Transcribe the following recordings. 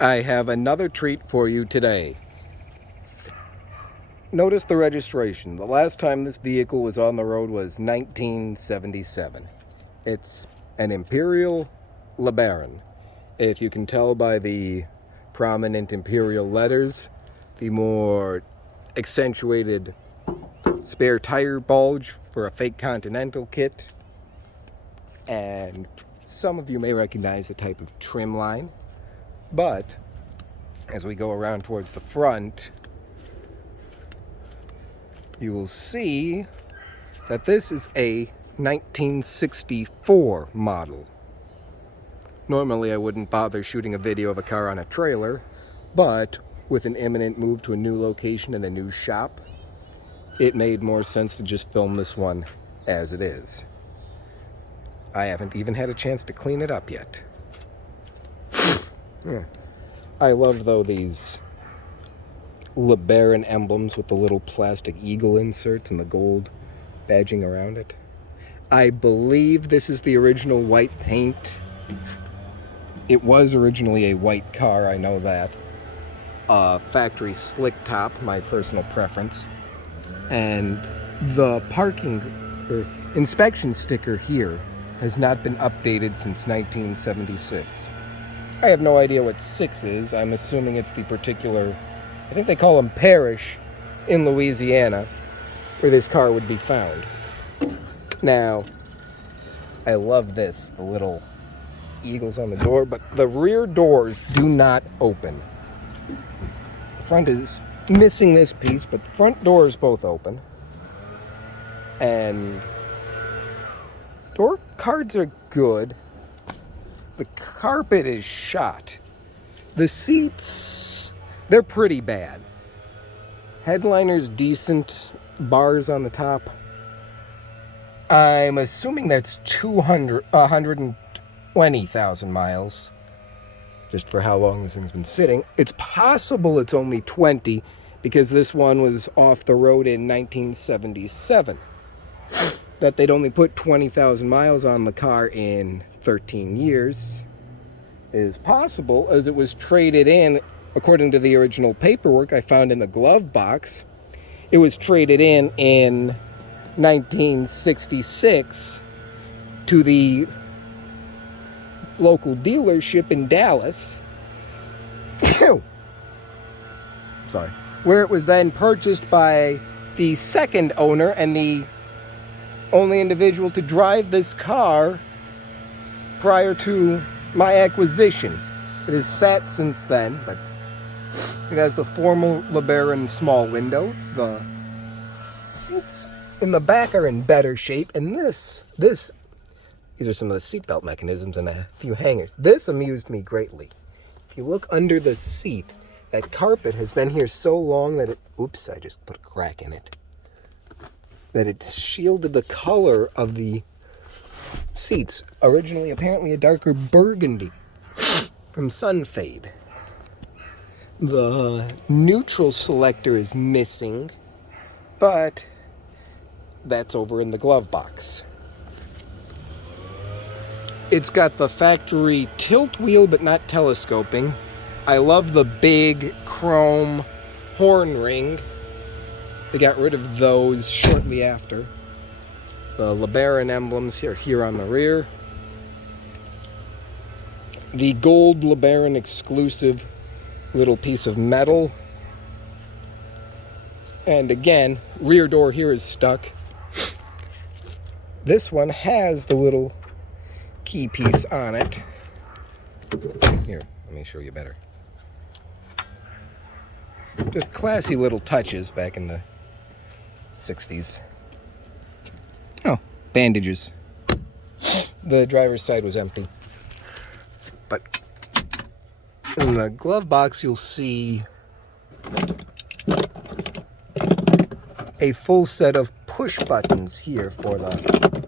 I have another treat for you today. Notice the registration. The last time this vehicle was on the road was 1977. It's an Imperial LeBaron. If you can tell by the prominent Imperial letters, the more accentuated spare tire bulge for a fake Continental kit, and some of you may recognize the type of trim line. But as we go around towards the front, you will see that this is a 1964 model. Normally I wouldn't bother shooting a video of a car on a trailer, but with an imminent move to a new location and a new shop, it made more sense to just film this one as it is. I haven't even had a chance to clean it up yet. Yeah. I love, though, these LeBaron emblems with the little plastic eagle inserts and the gold badging around it. I believe this is the original white paint. It was originally a white car, I know that. Factory slick top, my personal preference. And the parking or inspection sticker here has not been updated since 1976. I have no idea what 6 is. I'm assuming it's the particular, I think they call them parish in Louisiana, where this car would be found. Now, I love this, the little eagles on the door, but the rear doors do not open. The front is missing this piece, but the front doors both open. And door cards are good. The carpet is shot. The seats, they're pretty bad. Headliner's decent. Bars on the top. I'm assuming that's 120,000 miles. Just for how long this thing's been sitting. It's possible it's only 20 because this one was off the road in 1977. That they'd only put 20,000 miles on the car in 13 years is possible, as it was traded in, according to the original paperwork I found in the glove box. It was traded in 1966 to the local dealership in Dallas. Sorry. Where it was then purchased by the second owner and the only individual to drive this car prior to my acquisition. It has sat since then, but it has the formal LeBaron small window. The seats in the back are in better shape, and these are some of the seatbelt mechanisms and a few hangers. This amused me greatly. If you look under the seat, that carpet has been here so long that oops, I just put a crack in it. That it shielded the color of the seats, originally apparently a darker burgundy from sun fade. The neutral selector is missing, but that's over in the glove box. It's got the factory tilt wheel, but not telescoping. I love the big chrome horn ring. They got rid of those shortly after. The LeBaron emblems are here on the rear. The gold LeBaron exclusive little piece of metal. And again, rear door here is stuck. This one has the little key piece on it. Here, let me show you better. Just classy little touches back in the 60s. Oh, bandages. The driver's side was empty. But in the glove box, you'll see a full set of push buttons here for the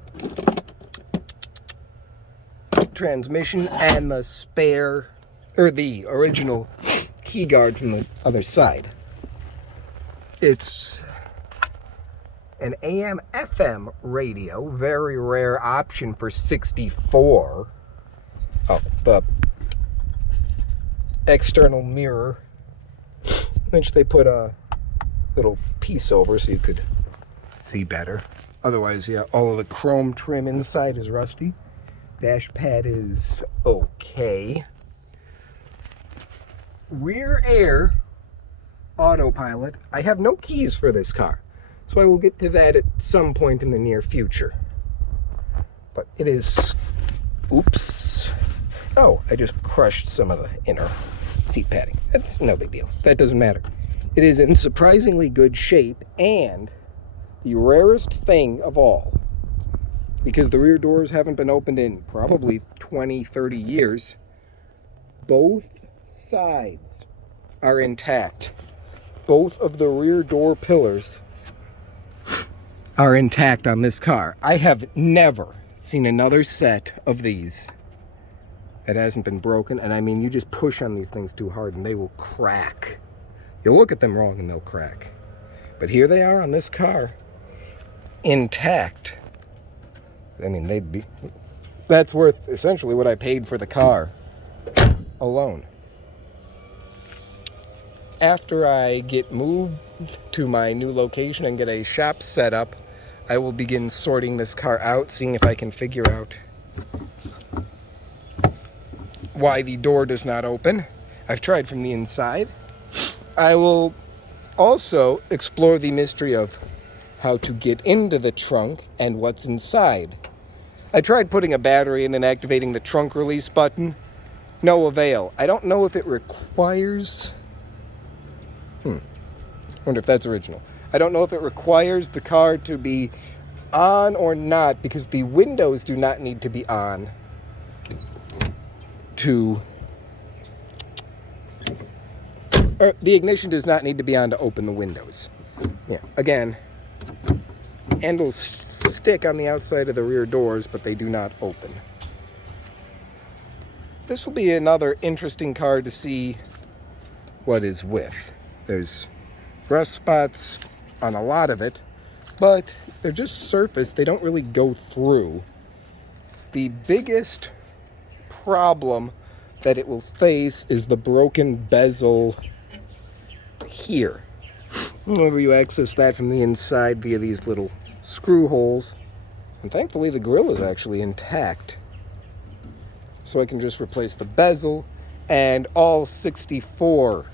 transmission and the spare, or the original key guard from the other side. It's an AM/FM radio, very rare option for 64. Oh, the external mirror, which they put a little piece over so you could see better. Otherwise, yeah, all of the chrome trim inside is rusty. Dash pad is okay. Rear air autopilot. I have no keys for this car, so I will get to that at some point in the near future. But it is... Oops. Oh, I just crushed some of the inner seat padding. That's no big deal. That doesn't matter. It is in surprisingly good shape, and the rarest thing of all, because the rear doors haven't been opened in probably 20, 30 years, both sides are intact. Both of the rear door pillars are intact on this car. I have never seen another set of these that hasn't been broken. And I mean, you just push on these things too hard and they will crack. You'll look at them wrong and they'll crack. But here they are on this car, intact. I mean, that's worth essentially what I paid for the car alone. After I get moved to my new location and get a shop set up, I will begin sorting this car out, seeing if I can figure out why the door does not open. I've tried from the inside. I will also explore the mystery of how to get into the trunk and what's inside. I tried putting a battery in and activating the trunk release button. No avail. I don't know if it requires... wonder if that's original. I don't know if it requires the car to be on or not, because the windows do not need to be on the ignition does not need to be on to open the windows. Yeah, again, handles stick on the outside of the rear doors, but they do not open. This will be another interesting car to see what is with. There's rust spots on a lot of it, but they're just surface. They don't really go through. The biggest problem that it will face is the broken bezel here. Whenever you access that from the inside via these little screw holes, and thankfully the grille is actually intact, so I can just replace the bezel. And all 64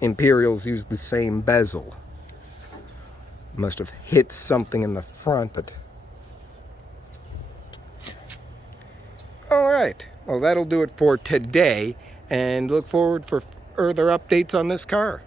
Imperials use the same bezel. Must have hit something in the front, but... Alright, well, that'll do it for today, and look forward for further updates on this car.